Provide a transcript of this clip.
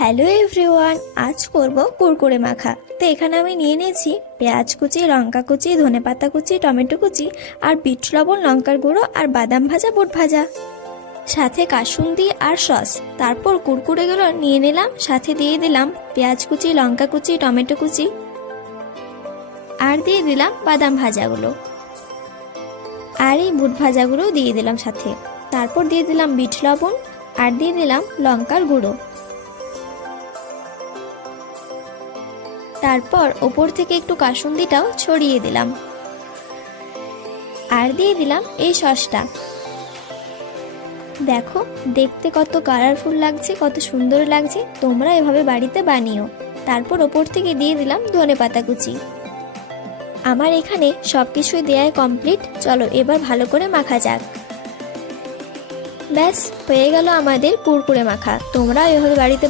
Hello everyone, আজ করব কুরকুরে মাখা। তো এখানে আমি নিয়ে নিয়েছি পেঁয়াজ কুচি, লঙ্কা কুচি, ধনেপাতা কুচি, টমেটো কুচি আর বিট লবণ, লঙ্কার গুঁড়ো আর বাদাম ভাজা, বুট ভাজা, সাথে কাসুন্দি আর সস। তারপর কুরকুরেগুলো নিয়ে নিলাম, সাথে দিয়ে দিলাম পেঁয়াজ কুচি, লঙ্কা কুচি, টমেটো কুচি আর দিয়ে দিলাম বাদাম ভাজাগুলো আর এই বুট ভাজাগুলো দিয়ে দিলাম সাথে। তারপর দিয়ে দিলাম বিট লবণ আর দিয়ে দিলাম লঙ্কার গুঁড়ো। তারপর ওপর থেকে একটু কাসুন্দিটাও ছড়িয়ে দিলাম আর দিয়ে দিলাম এই সসটা। দেখো দেখতে কত কালারফুল লাগছে, কত সুন্দর লাগছে। তোমরা এভাবে বাড়িতে বানিও। তারপর ওপর থেকে দিয়ে দিলাম ধনেপাতা কুচি। আমার এখানে সবকিছুই দেয়া কমপ্লিট। চলো এবার ভালো করে মাখা যাক। ব্যাস হয়ে গেল আমাদের কুরকুরে মাখা। তোমরা এভাবে বাড়িতে